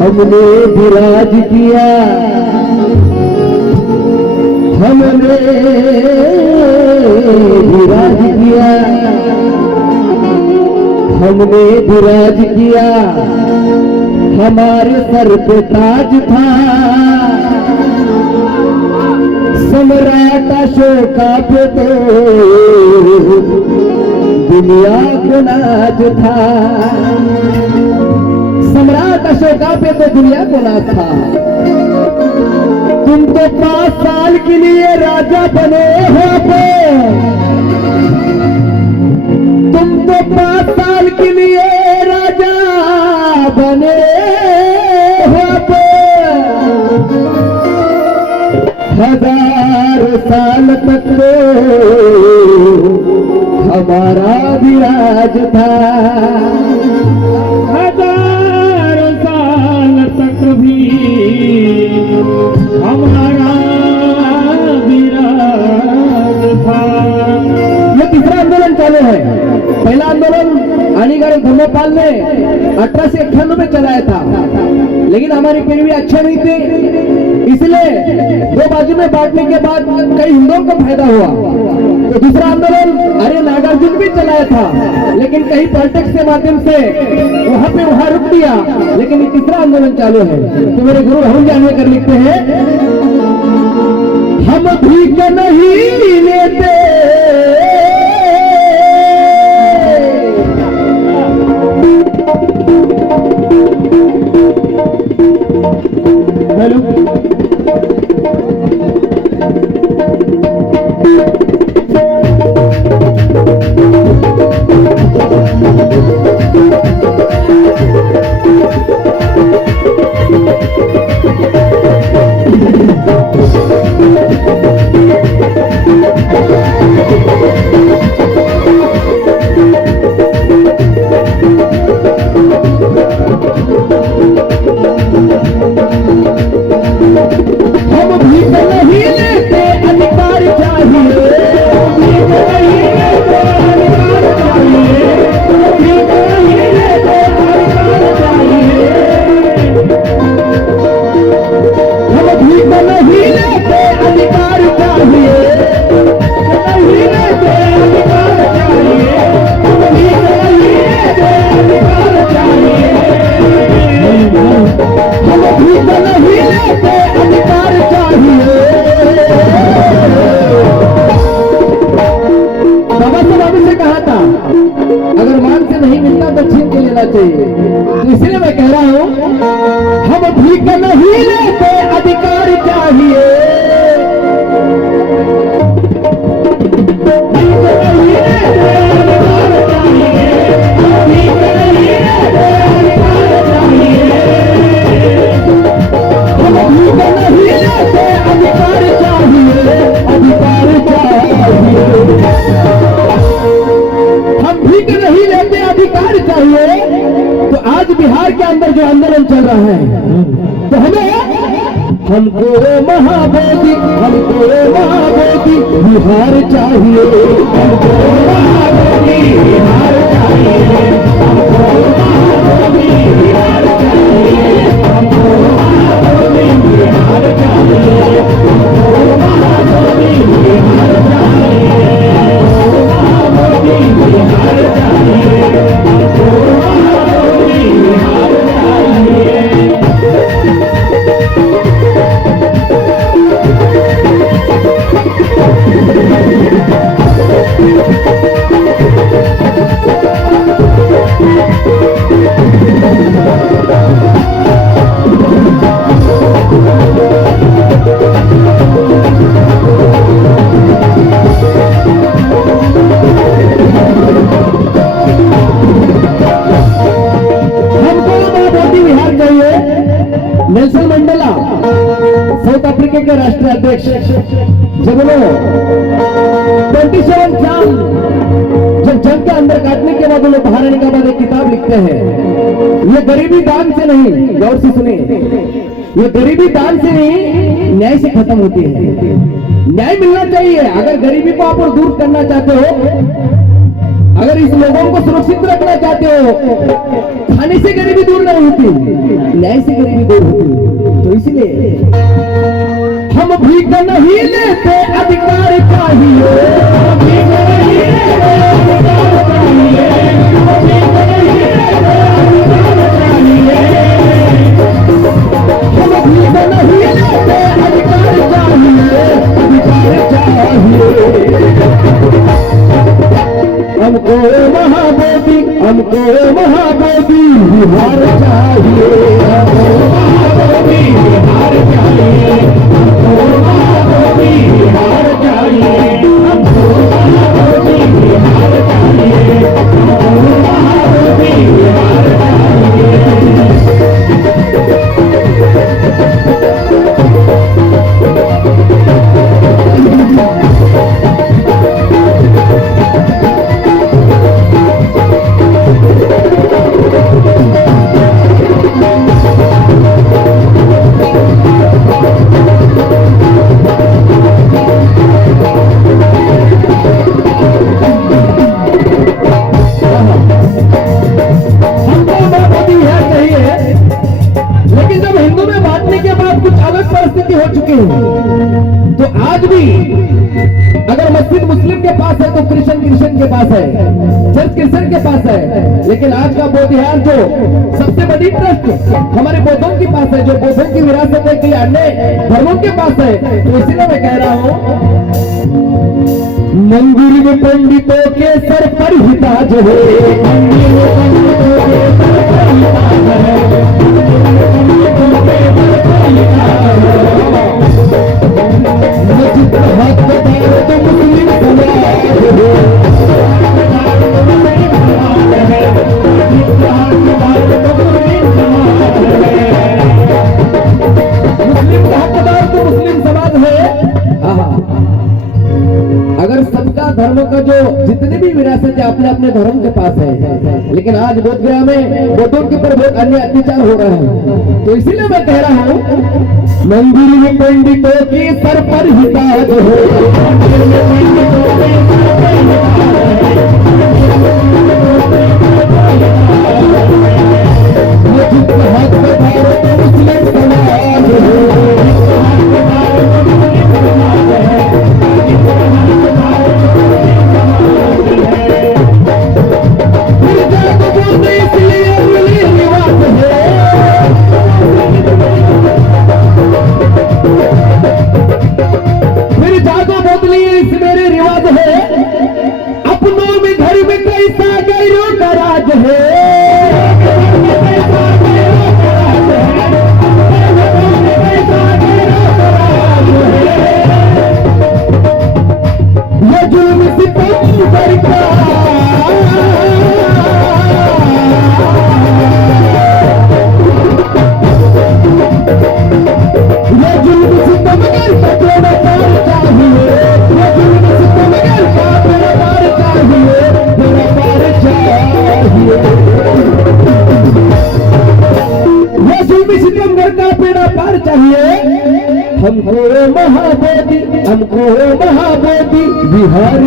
हमने विराज किया, हमने विराज किया, हमने विराज किया, हमारे सर पे ताज था, सम्राट अशोका पे तो दुनिया को नाज था। सम्राट अशोका पे तो दुनिया को नाज था। तुम तो 5 साल के लिए राजा बने हो, तुम तो 5 साल के लिए राजा बने हो, 1000 साल तक हमारा भी राज था। 1000 साल तक भी हमारा भी राज था। ये तीसरा आंदोलन चालू है। पहला आंदोलन अलीगढ़ धर्मपाल ने 1891 में चलाया था, लेकिन हमारी पीढ़ी अच्छे नहीं थी, इसलिए 2 बाजू में बांटने के बाद कई हिंदुओं को फायदा हुआ। तो दूसरा आंदोलन अरे नागार्जुन भी चलाया था, लेकिन कहीं पॉलिटिक्स के माध्यम से वहां रुक दिया। लेकिन ये तीसरा आंदोलन चालू है। तो मेरे गुरु राहुल जी आनवेकर लिखते हैं, हम भीख नहीं लेते, हेलो तो इसलिए मैं कह रहा हूं, हम भीख नहीं लेते, अधिकार चाहिए। तो आज बिहार के अंदर जो आंदोलन चल रहा है, तो हमको महाबोधि बिहार चाहिए, हमको महाबोधि बिहार चाहिए, हमको महाबोधि बिहार चाहिए, हमको महाबोधि बिहार चाहिए, हमको महाबोधि बिहार चाहिए, हमको महाबोधि बिहार चाहिए, हमको महाबोधि बिहार चाहिए। के राष्ट्रीय अध्यक्ष जब लोग 27 साल जब जंग के अंदर काटने के बाद लोग बाहर आने के बाद एक किताब लिखते हैं, ये गरीबी दान से नहीं, गौर से सुने, ये गरीबी दान से नहीं न्याय से खत्म होती है। न्याय मिलना चाहिए। अगर गरीबी को आप दूर करना चाहते हो, अगर इस लोगों को सुरक्षित रखना चाहते हो, खाने से गरीबी दूर नहीं होती, न्याय से गरीबी दूर होती। तो इसलिए हम भीख नहीं लेते, अधिकार चाहिए, हम भीख नहीं लेते, अधिकार चाहिए, हम भीख नहीं लेते, अधिकार चाहिए, हम भीख नहीं लेते, अधिकार चाहिए, अधिकार चाहिए। हमको महाबोधि, हमको महाबोधि बिहार चाहिए, हमको महाबोधि बिहार चाहिए, हमको महाबोधि बिहार चाहिए, हमको महाबोधि बिहार चाहिए, हमको महाबोधि बिहार चाहिए। हो चुके हैं। तो आज भी अगर मस्जिद मुस्लिम के पास है तो क्रिश्चियन के पास है, चर्च क्रिश्चियन के पास है, लेकिन आज का बोधिहार जो सबसे बड़ी ट्रस्ट हमारे बौद्धों के पास है, जो बौद्धों की विरासत है कि अन्य धर्मों के पास है। तो इसलिए मैं कह रहा हूं, मंदिर में पंडितों के सर पर ही ताज है, मंदिर में पंडितों के सर पर ही ताज है, मस्जिद हक बताओ तो मुस्लिम समाज है, मुस्लिम का हकदार तो मुस्लिम समाज है। अगर सबका धर्म का जो जितने भी विरासत है अपने अपने धर्म के पास है, लेकिन आज बोधगया में बौद्धों के ऊपर बहुत अन्य अत्याचार हो रहा है। तो इसीलिए मैं कह रहा हूँ, मंदिर में पंडितों के सर पर ही ताज है, मंदिर में पंडितों के सर पर ही ताज है, मस्जिद हक बताओ तो मुस्लिम समाज है, हमको महाबोधि, हमको महाबोधि बिहार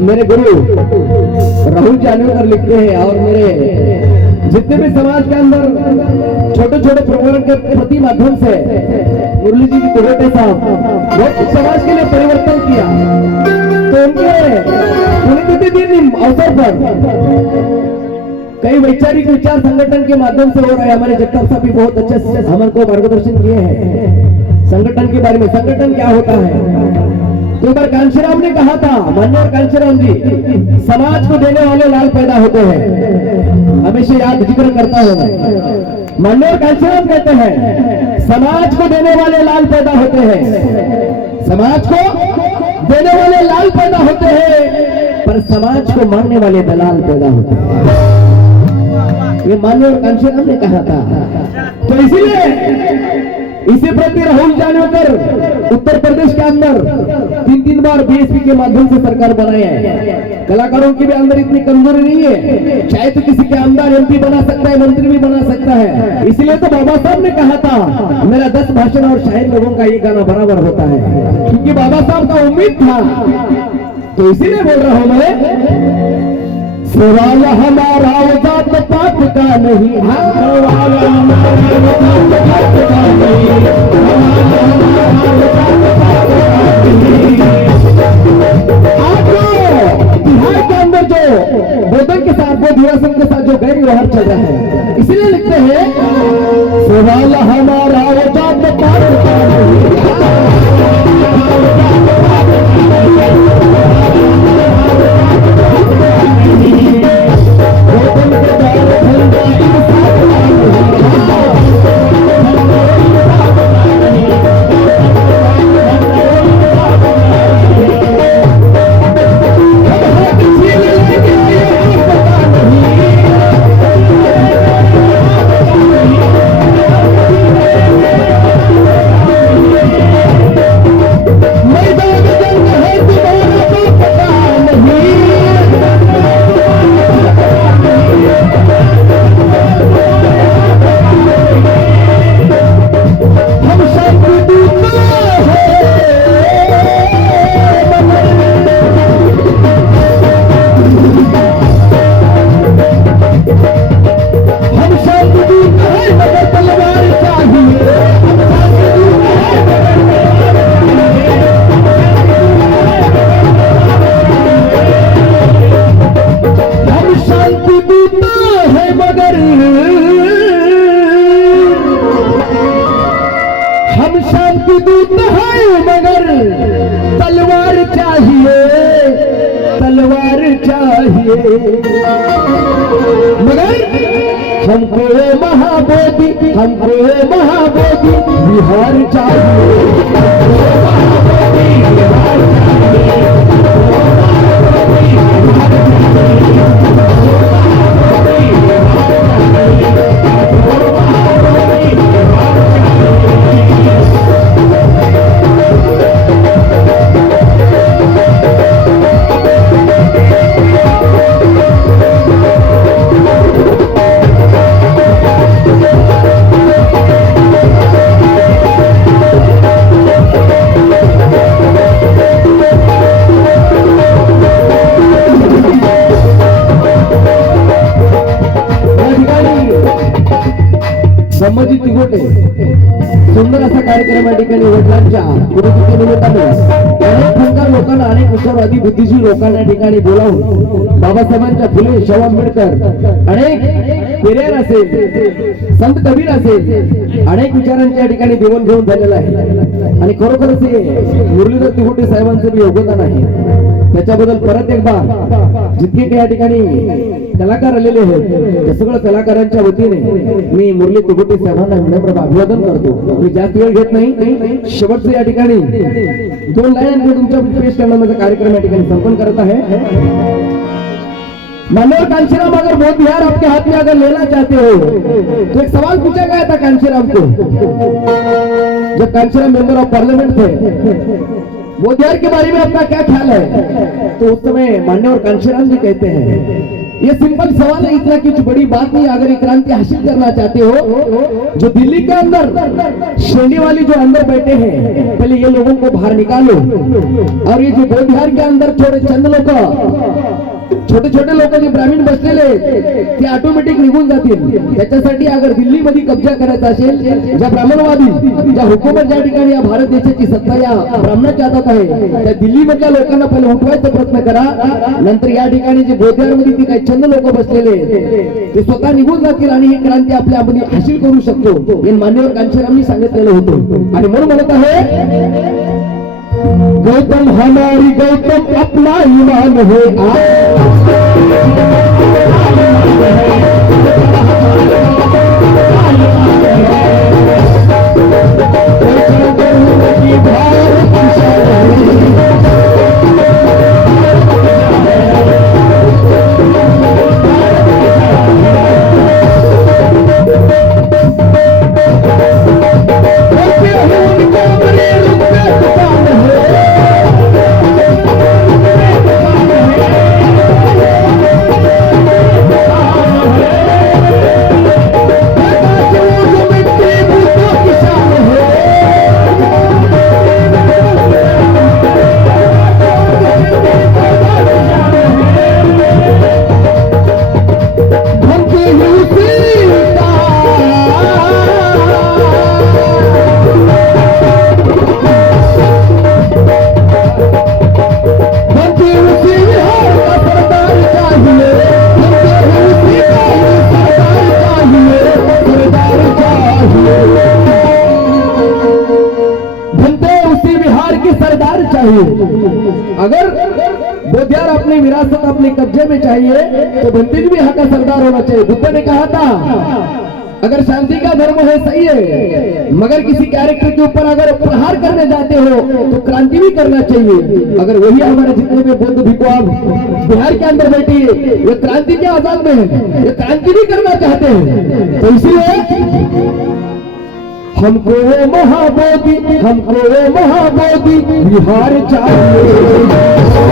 मेरे गुरु राहुल जानकर लिखते हैं और मेरे जितने भी समाज के अंदर छोटे छोटे प्रोग्राम के प्रति माध्यम से मुरली जी की तिगोटे साहब बहुत कुछ समाज के लिए परिवर्तन किया। तो उनके पुण्यतिथि दिन अवसर पर कई वैचारिक विचार संगठन के माध्यम से हो रहा है। हमारे जगताप साहब भी बहुत अच्छे से हमारे को मार्गदर्शन किए हैं संगठन के बारे में, संगठन क्या होता है। तो एक बार कांशीराम ने कहा था, माननीय कांशीराम जी, समाज को देने वाले लाल पैदा होते हैं। हमेशा याद जिक्र करता हूं मैं। माननीय कांशीराम कहते हैं समाज को देने वाले लाल पैदा होते हैं, समाज को देने वाले लाल पैदा होते हैं, पर समाज को मारने वाले दलाल पैदा होते हैं। ये माननीय कांशीराम ने कहा था। तो इसीलिए इसी प्रति राहुल जानकर उत्तर प्रदेश के अंदर 3 बार बीएसपी के माध्यम से सरकार बनाया है। कलाकारों की भी अंदर इतनी कमजोरी नहीं है, चाहे तो किसी के अंदर एमपी बना सकता है, मंत्री भी बना सकता है। इसलिए तो बाबा साहब ने कहा था मेरा 10 भाषण और शायद लोगों का ये गाना बराबर होता है, क्योंकि बाबा साहब का उम्मीद था। तो इसीलिए बोल रहा हूं मैं, सवाल हमारा जात पात का नहीं, सवाल हमारा जात पात का नहीं, आज बिहार के अंदर जो बोधन के साथ बोधिरासन के साथ जो गैर व्यवहार चल रहा है, इसलिए लिखते हैं सवाल हमारा जात पात का नहीं। मगर हमको महाबोधि, हमको महाबोधि बिहार चाहिए। संभाजी तिगोटे सुंदर असा कार्यक्रम या ठिकाणी वडिलांच्या पुण्यतिथी निमित्ताने अनेक फंकार लोकांना, अनेक विचारवादी बुद्धिजीवी लोकांना ठिकाणी बोलावून बाबासाहेबांच्या फुले, शाहू आंबेडकर, अनेक पेरियार असेल, संत कबीर असेल, अनेक विचारांच्या ठिकाणी देवण घेऊन झालेला आहे। आणि खरोखरच हे मुरलीधर तिगोटे साहेबांचं बी योगदान आहे। त्याच्याबद्दल परत एक बार जितके काही या ठिकाणी कलाकार आलेले आहेत त्या सगळ्या कलाकारांच्या वतीने मी मुरली तिगोटे साहेबांना विनम्र अभिवादन करतो। मी जास्त वेळ घेत नाही, शेवटचं या ठिकाणी 2 लाईन तुमच्या पेश करण्याचा कार्यक्रम या ठिकाणी संपन्न करत आहे। माननीय कांशीराम, अगर बोध बिहार आपके हाथ में अगर लेना चाहते हो तो एक सवाल पूछा गया था कांशीराम को, जब कांशीराम मेंबर ऑफ पार्लियामेंट थे, बोध बिहार के बारे में आपका क्या ख्याल है? तो उस समय माननीय कांशीराम जी कहते हैं ये सिंपल सवाल है, इतना कुछ बड़ी बात नहीं। अगर एक क्रांति हासिल करना चाहते हो, जो दिल्ली के अंदर शेंडी वाली जो अंदर बैठे हैं, पहले ये लोगों को बाहर निकालो, और ये जो बोध बिहार के अंदर थोड़े चंद लोग छोटे छोटे लोक जे ब्राह्मण बसलेले आहेत, ते ऑटोमॅटिक निघून जातील. त्याच्यासाठी अगर दिल्लीमध्ये कब्जा करायचा असेल, ज्या ब्राह्मणवादी ज्या हुकूमत ज्या ठिकाणी या भारत देशाची सत्ता या ब्राह्मणाच्या हातात आहे, त्या दिल्लीमधल्या लोकांना पहिले उठवायचा प्रयत्न करा. नंतर या ठिकाणी जे बोध्यामध्ये ती काही चंद लोक बसलेले आहेत, ते स्वतः निघून जातील आणि ही क्रांती आपल्यामध्ये हासिल करू शकतो हे मान्यवर कांशीरामांनी सांगितलेलं होतं. आणि म्हणून म्हणत आहे, गौतम हमारी गौतम अपना ईमान है. अगर बोधियार अपनी विरासत अपने कब्जे में चाहिए तो बनते भी यहाँ का सरदार होना चाहिए. बुद्ध ने कहा था, अगर शांति का धर्म है सही है, मगर किसी कैरेक्टर के ऊपर अगर प्रहार करने जाते हो तो क्रांति भी करना चाहिए. अगर वही हमारे जितने भी बौद्ध भिक्खु आप बिहार के अंदर बैठे ये क्रांति के आजाद में है, ये क्रांति भी करना चाहते हैं. तो इसलिए हमको वो महाबोधि बिहार चाहिए.